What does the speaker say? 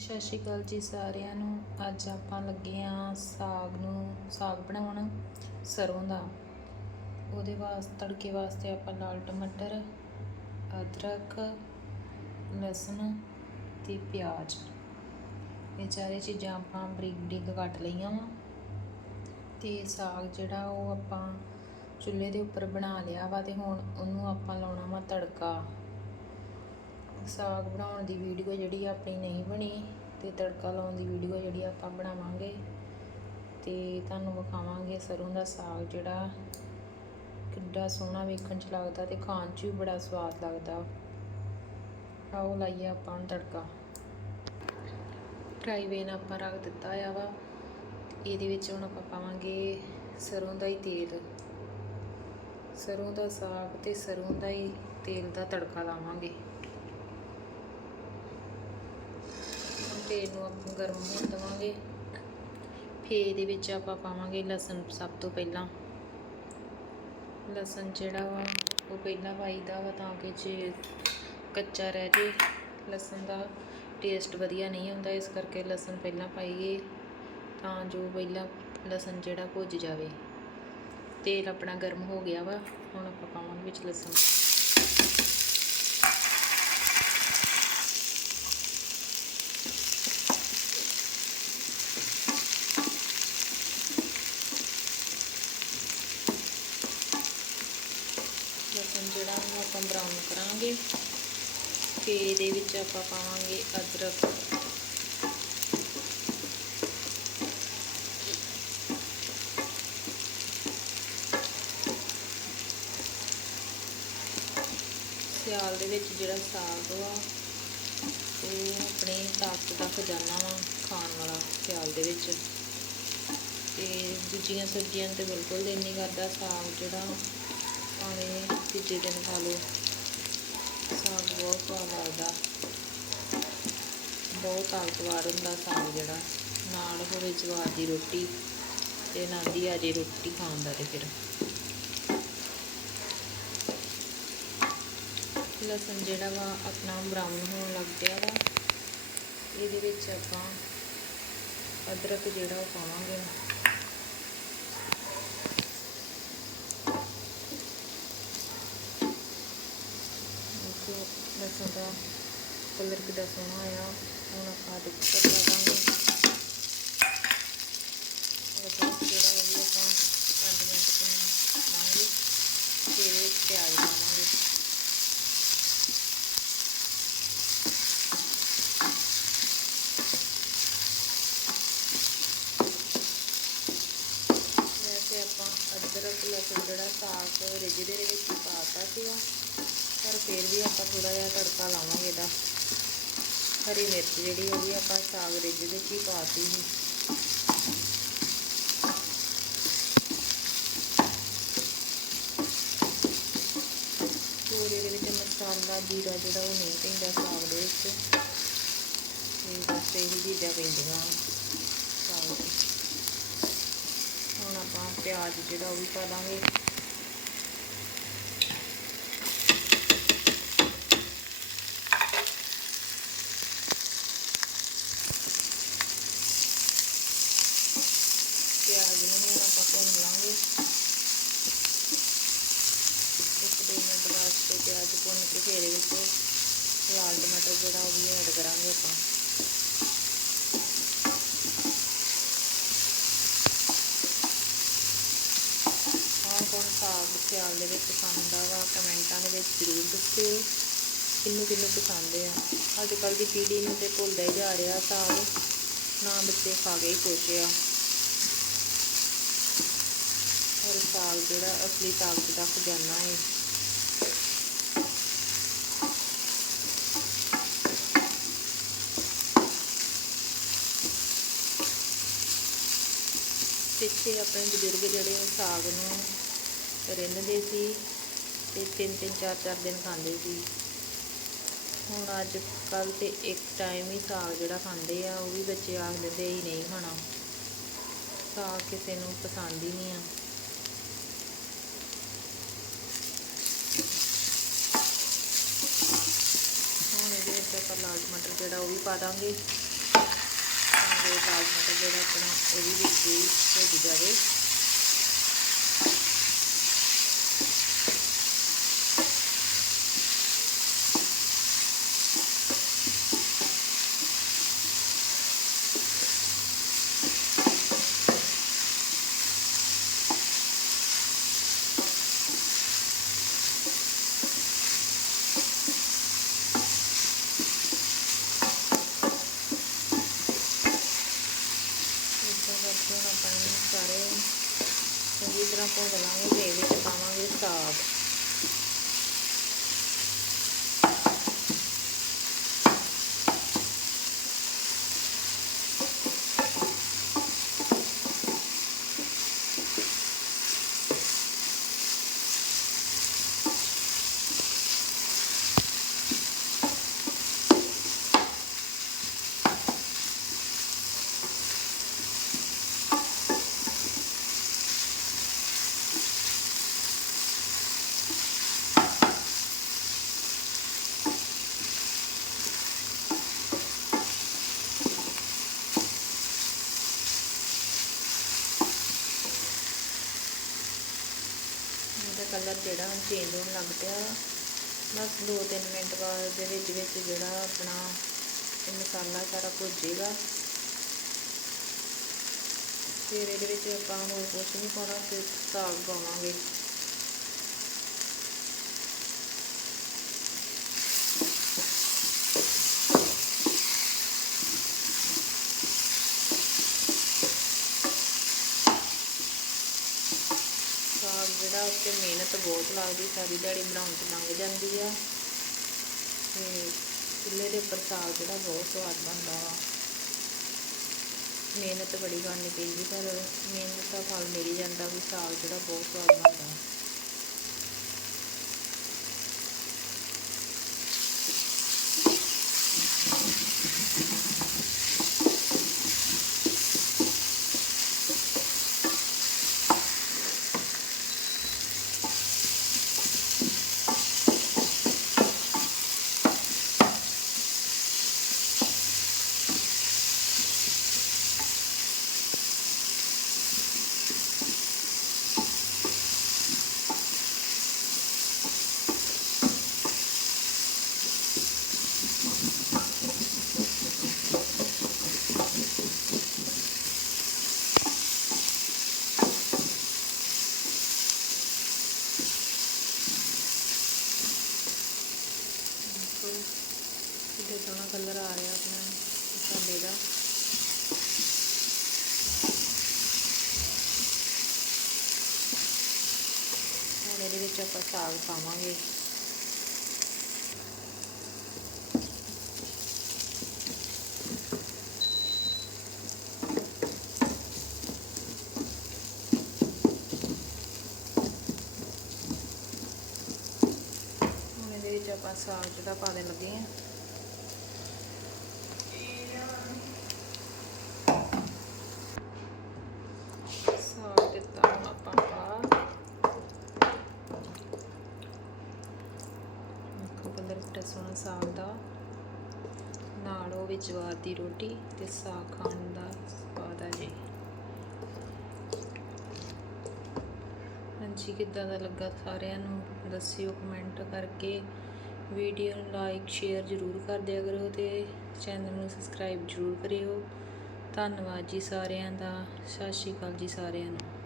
ਸਤਿ ਸ਼੍ਰੀ ਅਕਾਲ ਜੀ ਸਾਰਿਆਂ ਨੂੰ। ਅੱਜ ਆਪਾਂ ਲੱਗੇ ਆਂ ਸਾਗ ਨੂੰ, ਸਾਗ ਬਣਾਉਣ ਸਰੋਂ ਦਾ। ਉਹਦੇ ਵਾਸਤੇ ਤੜਕੇ ਵਾਸਤੇ ਆਪਾਂ ਲਾਲ ਟਮਾਟਰ, ਅਦਰਕ, ਲਸਣ ਤੇ ਪਿਆਜ਼। ਇਹ ਚਾਰੇ ਚੀਜ਼ਾਂ ਆਪਾਂ ਬਰੀਕ ਬਰੀਕ ਕੱਟ ਲਈਆਂ ਵਾ। ਤੇ ਸਾਗ ਜਿਹੜਾ ਉਹ ਆਪਾਂ ਚੁੱਲ੍ਹੇ ਦੇ ਉੱਪਰ ਬਣਾ ਲਿਆ ਵਾ ਤੇ ਹੁਣ ਉਹਨੂੰ ਆਪਾਂ ਲਾਉਣਾ ਵਾ ਤੜਕਾ। ਸਾਗ ਬਣਾਉਣ ਦੀ ਵੀਡੀਓ ਜਿਹੜੀ ਆਪਣੀ ਨਹੀਂ ਬਣੀ ਤੇ ਤੜਕਾ ਲਾਉਣ ਦੀ ਵੀਡੀਓ ਜਿਹੜੀ ਆਪਾਂ ਬਣਾਵਾਂਗੇ ਤੇ ਤੁਹਾਨੂੰ ਵਿਖਾਵਾਂਗੇ ਸਰੋਂ ਦਾ ਸਾਗ ਜਿਹੜਾ ਕਿੱਡਾ ਸੋਹਣਾ ਵੇਖਣ 'ਚ ਲੱਗਦਾ ਤੇ ਖਾਣ 'ਚ ਵੀ ਬੜਾ ਸਵਾਦ ਲੱਗਦਾ। ਆਓ ਲਾਈਏ ਆਪਾਂ ਤੜਕਾ। ਫਰਾਈ ਵੇਨ ਆਪਾਂ ਰੱਖ ਦਿੱਤਾ ਆ ਵਾ। ਇਹਦੇ ਵਿੱਚ ਹੁਣ ਆਪਾਂ ਪਾਵਾਂਗੇ ਸਰੋਂ ਦਾ ਹੀ ਤੇਲ। ਸਰੋਂ ਦਾ ਸਾਗ ਤੇ ਸਰੋਂ ਦਾ ਹੀ ਤੇਲ ਦਾ ਤੜਕਾ ਲਾਵਾਂਗੇ। ਤੇਲ ਨੂੰ ਆਪਾਂ ਗਰਮ ਹੋਣ ਦੇਵਾਂਗੇ। ਫਿਰ ਇਹਦੇ ਵਿੱਚ ਆਪਾਂ ਪਾਵਾਂਗੇ ਲਸਣ ਸਭ ਤੋਂ ਪਹਿਲਾਂ। ਲਸਣ ਜਿਹੜਾ ਵਾ, ਉਹ ਪਹਿਲਾਂ ਪਾਈਦਾ ਵਾ ਤਾਂ ਕਿ ਜੇ ਕੱਚਾ ਰਹਿ ਜੇ। ਲਸਣ ਦਾ ਟੇਸਟ ਵਧੀਆ ਨਹੀਂ ਹੁੰਦਾ, ਇਸ ਕਰਕੇ ਲਸਣ ਪਹਿਲਾਂ ਪਾਈਏ ਤਾਂ ਜੋ ਪਹਿਲਾਂ ਲਸਣ ਜਿਹੜਾ ਭੁੱਜ ਜਾਵੇ। ਤੇਲ ਆਪਣਾ ਗਰਮ ਹੋ ਗਿਆ ਵਾ, ਹੁਣ ਆਪਾਂ ਪਾਵਾਂਗੇ ਵਿੱਚ ਲਸਣ ਜਿਹੜਾ ਉਹਨੂੰ ਆਪਾਂ ਬਰਾਊਨ ਕਰਾਂਗੇ ਤੇ ਇਹਦੇ ਵਿੱਚ ਆਪਾਂ ਪਾਵਾਂਗੇ ਅਦਰਕ। ਸਿਆਲ ਦੇ ਵਿੱਚ ਜਿਹੜਾ ਸਾਗ ਵਾ, ਉਹ ਆਪਣੇ ਤਾਕਤ ਦਾ ਖਜ਼ਾਨਾ ਵਾ ਖਾਣ ਵਾਲਾ ਸਿਆਲ ਦੇ ਵਿੱਚ। ਤੇ ਦੂਜੀਆਂ ਸਬਜ਼ੀਆਂ ਤੇ ਬਿਲਕੁਲ ਦਿਲ ਨਹੀਂ ਕਰਦਾ ਸਾਗ ਜਿਹੜਾ, ਭਾਵੇਂ ਤੀਜੇ ਦਿਨ ਖਾ ਲਓ। ਸਾਗ ਬਹੁਤ ਸਵਾਦ ਲੱਗਦਾ। ਬਹੁਤ ਤਾਕਤਵਰ ਹੁੰਦਾ ਸਾਗ ਜਿਹੜਾ। ਨਾਲ ਹੋਵੇ ਜਵਾਰ ਦੀ ਰੋਟੀ ਤੇ ਨਾਲ ਦੀ ਆਜੇ ਰੋਟੀ ਖਾਣ ਦਾ ਤੇ ਫਿਰ। ਲਸਣ ਜਿਹੜਾ ਵਾ ਆਪਣਾ ਬਰਾਊਨ ਹੋਣ ਲੱਗ ਪਿਆ ਵਾ। ਇਹਦੇ ਵਿੱਚ ਆਪਾਂ ਅਦਰਕ ਜਿਹੜਾ ਉਹ ਪਾਵਾਂਗੇ ਦੇਖੋ ਲਸਣ ਦਾ ਕਲਰ ਕਿੱਡਾ ਸੋਹਣਾ ਆਇਆ। ਹੁਣ ਆਪਾਂ ਇਹਦੇ ਉੱਪਰ ਲਗਾਵਾਂਗੇ ਅਦਰਕ ਜਿਹੜਾ ਉਹ ਵੀ ਆਪਾਂ ਪੰਜ ਮਿੰਟ ਭੁੰਨਾਂਗੇ ਫਿਰ ਪਿਆਜ਼ ਪਾਵਾਂਗੇ। ਵੈਸੇ ਆਪਾਂ ਅਦਰਕ, ਲਸਣ ਜਿਹੜਾ ਸਾਗ ਰਿੱਝਦੇ ਦੇ ਵਿੱਚ ਪਾਤਾ ਸੀਗਾ। ਪਰ ਫਿਰ ਵੀ ਆਪਾਂ ਥੋੜਾ ਜਿਹਾ ਤੜਕਾ ਲਾਵਾਂਗੇ ਇਹਦਾ। ਹਰੀ ਮਿਰਚ ਜਿਹੜੀ ਉਹ ਵੀ ਆਪਾਂ ਸਾਗ ਰਿੱਝਦੇ 'ਚ ਹੀ ਪਾਤੀ ਸੀ। ਹੋਰ ਇਹਦੇ ਵਿੱਚ ਮਸਾਲਾ, ਜੀਰਾ ਜਿਹੜਾ ਉਹ ਨਹੀਂ ਪੈਂਦਾ ਸਾਗ ਦੇ ਵਿੱਚ। ਤੇ ਬਸ ਇਹੀ ਚੀਜ਼ਾਂ ਪੈਂਦੀਆਂ ਸਾਗ 'ਚ ਹੁਣ ਆਪਾਂ ਪਿਆਜ਼ ਜਿਹੜਾ ਉਹ ਵੀ ਪਾ ਦਾਂਗੇ ਪਿਆਜ਼ ਨੂੰ ਹੁਣ ਆਪਾਂ ਭੁੰਨ ਲਾਂਗੇ ਇੱਕ ਦੋ ਮਿੰਟ ਵਾਸਤੇ ਪਿਆਜ਼ ਭੁੰਨ ਕੇ ਫਿਰ ਇਹਦੇ ਵਿੱਚ ਲਾਲ ਟਮਾਟਰ ਜਿਹੜਾ ਉਹ ਵੀ ਐਡ ਆਪਾਂ ਕੌਣ ਕੌਣ ਸਾਗ ਸਿਆਲ ਦੇ ਵਿੱਚ ਖਾਂਦਾ ਵਾ ਕਮੈਂਟਾਂ ਦੇ ਵਿੱਚ ਜ਼ਰੂਰ ਦੱਸਿਓ ਕਿੰਨੂੰ ਕਿੰਨੂੰ ਪਸੰਦ ਆ ਅੱਜ ਕੱਲ ਦੀ ਪੀੜ੍ਹੀ ਨੂੰ ਤੇ ਭੁੱਲਦਾ ਹੀ ਜਾ ਰਿਹਾ ਸਾਗ ਨਾ ਬੱਚੇ ਖਾ ਕੇ ਹੀ ਖੁਸ਼ ਆ ਔਰ ਸਾਗ ਜਿਹੜਾ ਅਸਲੀ ਤਾਕਤ ਦਾ ਖਜ਼ਾਨਾ ਹੈ ਇੱਥੇ ਆਪਣੇ ਬਜ਼ੁਰਗ ਜਿਹੜੇ ਉਹ ਸਾਗ ਨੂੰ ਰਿੰਨ੍ਹਦੇ ਸੀ ਤੇ ਤਿੰਨ ਤਿੰਨ, ਚਾਰ ਚਾਰ ਦਿਨ ਖਾਂਦੇ ਸੀ। ਹੁਣ ਅੱਜ ਕੱਲ ਤੇ ਇੱਕ ਟਾਈਮ ਹੀ ਸਾਗ ਜਿਹੜਾ ਖਾਂਦੇ ਆ, ਉਹ ਵੀ ਬੱਚੇ ਆਖ ਦਿੰਦੇ ਹੀ ਨਹੀਂ ਖਾਣਾ। ਸਾਗ ਕਿਸੇ ਨੂੰ ਪਸੰਦ ਹੀ ਨਹੀਂ ਆ। ਹੁਣ ਇਹਦੇ ਵਿੱਚ ਆਪਾਂ ਲਾਲ ਮਟਰ ਜਿਹੜਾ ਉਹ ਵੀ ਪਾ ਦਾਂਗੇ। ਪਾਵਾਂਗੇ ਲਾਲ ਮਟਰ ਜਿਹੜਾ ਆਪਣਾ ਉਹ ਵੀ ਵਿੱਚ ਹੀ ਭੁੱਜ ਜਾਵੇ ਇੱਦਾਂ ਕਰਕੇ ਹੁਣ ਆਪਾਂ ਇਹਨੂੰ ਸਾਰੇ ਚੰਗੀ ਤਰ੍ਹਾਂ ਭੁੰਨ ਲਾਂਗੇ ਤੇ ਇਹਦੇ ਵਿੱਚ ਪਾਵਾਂਗੇ ਸਾਗ। ਕਲਰ ਜਿਹੜਾ ਚੇਂਜ ਹੋਣ ਲੱਗ ਪਿਆ। ਬਸ 2-3 ਮਿੰਟ ਬਾਅਦ ਦੇ ਵਿੱਚ ਵਿੱਚ ਜਿਹੜਾ ਆਪਣਾ ਇਹ ਮਸਾਲਾ ਸਾਰਾ ਭੁੱਜੇਗਾ। ਫਿਰ ਇਹਦੇ ਵਿੱਚ ਆਪਾਂ ਹੋਰ ਕੁਛ ਨਹੀਂ ਪਾਉਣਾ, ਸਿਰਫ ਸਾਗ ਪਾਵਾਂਗੇ। ਸਾਗ ਜਿਹੜਾ ਉੱਤੇ ਮਿਹਨਤ ਬਹੁਤ ਲੱਗਦੀ, ਸਾਰੀ ਦਿਹਾੜੀ ਬਣਾਉਣ 'ਚ ਲੰਘ ਜਾਂਦੀ ਆ। ਤੇ ਚੁੱਲ੍ਹੇ ਦੇ ਉੱਪਰ ਸਾਗ ਜਿਹੜਾ ਬਹੁਤ ਸਵਾਦ ਬਣਦਾ ਵਾ। ਮਿਹਨਤ ਬੜੀ ਕਰਨੀ ਪੈਂਦੀ, ਪਰ ਮਿਹਨਤ ਦਾ ਫਲ ਮਿਲ ਜਾਂਦਾ ਵੀ ਸਾਗ ਜਿਹੜਾ ਬਹੁਤ ਸਵਾਦ ਬਣਦਾ ਦੇਖੋ ਕਿੰਨਾ ਸੋਹਣਾ ਕਲਰ ਆ ਰਿਹਾ ਆਪਣਾ ਮਸਾਲੇ ਦਾ। ਹੁਣ ਇਹਦੇ ਵਿੱਚ ਆਪਾਂ ਸਾਗ ਪਾਵਾਂਗੇ। ਹੁਣ ਇਹਦੇ ਵਿੱਚ ਆਪਾਂ ਸਾਗ ਜਿਹੜਾ ਪਾ ਦੇਣ ਲੱਗੇ ਆ ਸਾਗ ਦਿੱਤਾ ਹੁਣ ਆਪਾਂ ਪਾ ਦੇਖੋ ਕਲਰ ਕਿੱਡਾ ਸੋਹਣਾ ਸਾਗ ਦਾ ਨਾਲ ਉਹ ਵਿੱਚ ਜਵਾਰ ਦੀ ਰੋਟੀ ਤੇ ਸਾਗ ਖਾਣ ਦਾ ਸਵਾਦ ਆ ਜੀ। ਹਾਂਜੀ, ਕਿੱਦਾਂ ਦਾ ਲੱਗਾ ਸਾਰਿਆਂ ਨੂੰ? ਦੱਸਿਓ ਕਮੈਂਟ ਕਰਕੇ। ਵੀਡੀਓ ਨੂੰ ਲਾਈਕ ਸ਼ੇਅਰ ਜ਼ਰੂਰ ਕਰ ਦਿਆ ਕਰੋ ਤੇ ਚੈਨਲ ਨੂੰ ਸਬਸਕ੍ਰਾਈਬ ਜ਼ਰੂਰ ਕਰਿਓ। ਧੰਨਵਾਦ ਜੀ ਸਾਰਿਆਂ ਦਾ। ਸਤਿ ਸ਼੍ਰੀ ਅਕਾਲ ਜੀ ਸਾਰਿਆਂ ਨੂੰ।